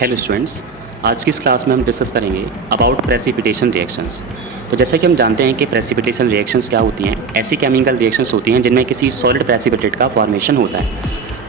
Hello students, आज की इस क्लास में हम डिस्कस करेंगे अबाउट प्रेसिपिटेशन रिएक्शंस। तो जैसे कि हम जानते हैं कि प्रेसिपिटेशन रिएक्शंस क्या होती हैं, ऐसी केमिकल रिएक्शंस होती हैं जिनमें किसी सॉलिड प्रेसिपिटेट का फॉर्मेशन होता है।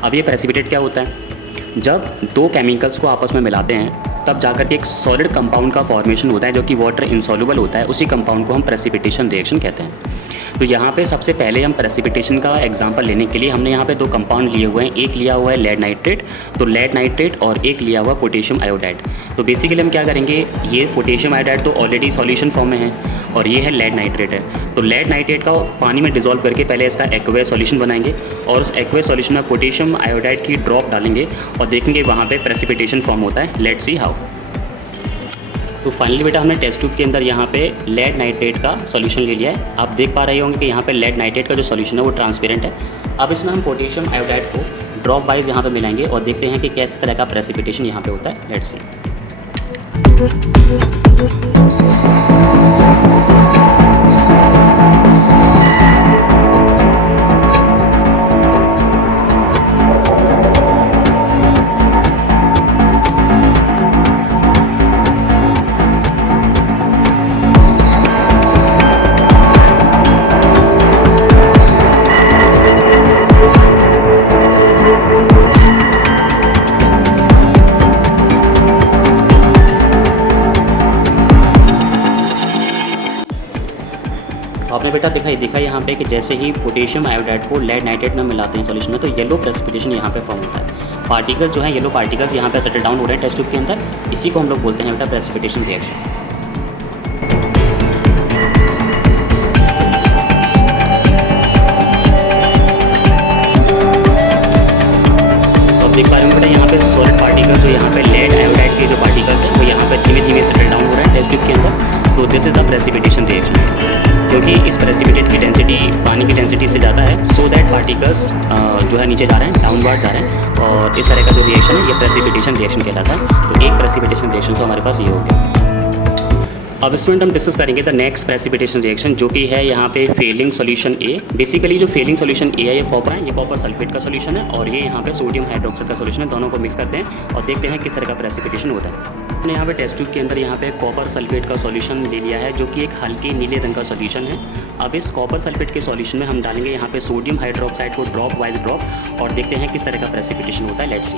अब ये प्रेसिपिटेट क्या होता है? जब दो केमिकल्स को आपस में मिलाते हैं तब जाकर के एक सॉलिड कंपाउंड का फॉर्मेशन होता है जो कि वाटर इनसॉल्युबल होता है। उसी कंपाउंड को हम प्रेसिपिटेशन रिएक्शन कहते हैं। तो यहाँ पे सबसे पहले हम प्रेसिपिटेशन का एग्जांपल लेने के लिए हमने यहाँ पे दो कंपाउंड लिए हुए हैं। एक लिया हुआ है लेड नाइट्रेट, तो लेड नाइट्रेट, और एक लिया हुआ पोटेशियम आयोडाइड। तो बेसिकली हम क्या करेंगे, ये पोटेशियम आयोडाइड तो ऑलरेडी सॉल्यूशन फॉर्म में है और ये है लेड नाइट्रेट है। तो लेड नाइट्रेट का पानी में डिजोल्व करके पहले इसका एक्वेस सॉल्यूशन बनाएंगे और उस एक्वेस सॉल्यूशन में पोटेशियम आयोडाइड की ड्रॉप डालेंगे और देखेंगे वहाँ पे प्रेसिपिटेशन फॉर्म होता है। Let's see how. तो फाइनली बेटा हमने टेस्ट ट्यूब के अंदर यहाँ पे लेड नाइट्रेट का सॉल्यूशन ले लिया है। आप देख पा रहे होंगे कि यहाँ पे लेड नाइट्रेट का जो सॉल्यूशन है वो ट्रांसपेरेंट है। अब इसमें हम पोटेशियम आयोडाइड को ड्रॉप वाइज यहाँ पे मिलाएंगे और देखते हैं कि किस तरह का प्रेसिपिटेशन यहाँ पे होता है। Let's see. तो आपने बेटा देखा यहाँ पे कि जैसे ही पोटेशियम आयोडाइड को लेड नाइट्रेट में मिलाते हैं सॉल्यूशन में तो येलो प्रेसिपिटेशन यहाँ पे फॉर्म होता है। पार्टिकल्स जो है येलो पार्टिकल्स यहाँ पे सेटल डाउन हो रहे हैं टेस्ट ट्यूब के अंदर। इसी को हम लोग बोलते हैं बेटा प्रेसिपिटेशन रिएक्शन। तो आप देख पा रहे हो बेटा यहाँ पे सॉलिड पार्टिकल्स जो यहाँ पे लेड आयोडाइड के जो पार्टिकल्स हैं वो यहाँ पे धीमे धीमे सेटल डाउन हो रहे हैं टेस्ट ट्यूब के अंदर। तो this is the precipitation reaction. क्योंकि इस प्रेसिपिटेट की डेंसिटी पानी की डेंसिटी से ज़्यादा है, सो दैट पार्टिकल्स जो है नीचे जा रहे हैं, डाउनवर्ड जा रहे हैं, और इस तरह का जो रिएक्शन है ये प्रेसिपिटेशन रिएक्शन कहलाता है। तो एक प्रेसिपिटेशन रिएक्शन तो हमारे पास ये हो गया। अब स्टूडेंट हम डिस्कस करेंगे द नेक्स्ट प्रेसिपिटेशन रिएक्शन जो कि है यहाँ पे फेलिंग सॉल्यूशन ए। बेसिकली जो फेलिंग सॉल्यूशन ए है ये कॉपर है, ये कॉपर सल्फेट का सॉल्यूशन है और ये यहाँ पे सोडियम हाइड्रोक्साइड का सॉल्यूशन है। दोनों को मिक्स करते हैं और देखते हैं किस तरह का प्रेसिपिटेशन होता है। हमने यहाँ पे टेस्ट ट्यूब के अंदर यहाँ पे कॉपर सल्फेट का सॉल्यूशन ले लिया है जो कि एक हल्के नीले रंग का सॉल्यूशन है। अब इस कॉपर सल्फेट के सॉल्यूशन में हम डालेंगे यहाँ पे सोडियम हाइड्रोक्साइड को ड्रॉप वाइज ड्रॉप और देखते हैं किस तरह का प्रेसिपिटेशन होता है। Let's see.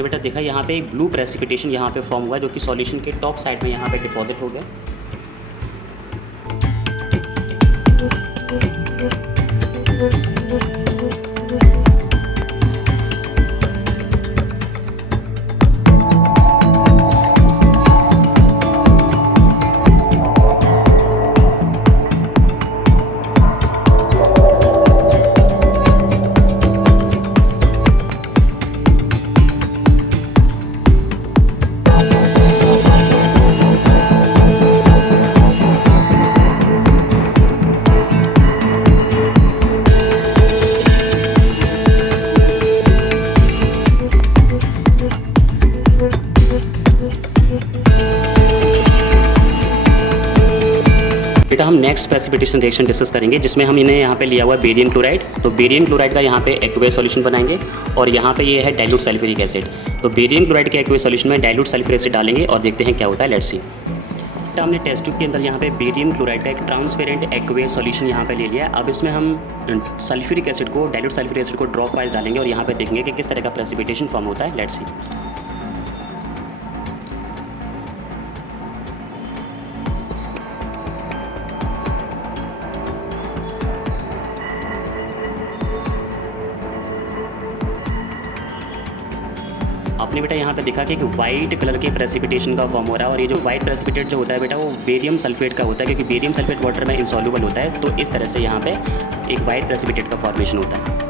बेटा देखा यहाँ पे एक ब्लू प्रेसिपिटेशन यहाँ पे फॉर्म हुआ है जो कि सॉल्यूशन के टॉप साइड में यहाँ पे डिपॉजिट हो गया। बेटा हम नेक्स्ट प्रेसिपिटेशन रिएक्शन डिस्कस करेंगे जिसमें हम इन्हें यहाँ पे लिया हुआ है बेरियम क्लोराइड। तो बेरियम क्लोराइड का यहाँ पे एक्वेस सॉल्यूशन बनाएंगे और यहाँ पे ये है डाइल्यूट सल्फ्यूरिक एसिड। तो बेरियम क्लोराइड के एक्वेस सॉल्यूशन में डाइल्यूट सल्फ्यूरिक एसिड डालेंगे और देखते हैं क्या होता है। Let's see. बेटा हमने टेस्ट ट्यूब के अंदर यहाँ पे बेरियम क्लोराइड का एक ट्रांसपेरेंट एक्वेस सॉल्यूशन यहाँ पे ले लिया है। अब इसमें हम सल्फ्यूरिक एसिड को डाइल्यूट सल्फ्यूरिक एसिड को ड्रॉप वाइज डालेंगे और यहाँ पे देखेंगे कि किस तरह का प्रेसिपिटेशन फॉर्म होता है। Let's see. आपने बेटा यहाँ पे देखा कि एक वाइट कलर के प्रेसिपिटेशन का फॉर्म हो रहा है और ये जो वाइट प्रेसिपिटेट जो होता है बेटा वो बेरियम सल्फेट का होता है क्योंकि बेरियम सल्फेट वाटर में इंसॉल्युबल होता है। तो इस तरह से यहाँ पे एक वाइट प्रेसिपिटेट का फॉर्मेशन होता है।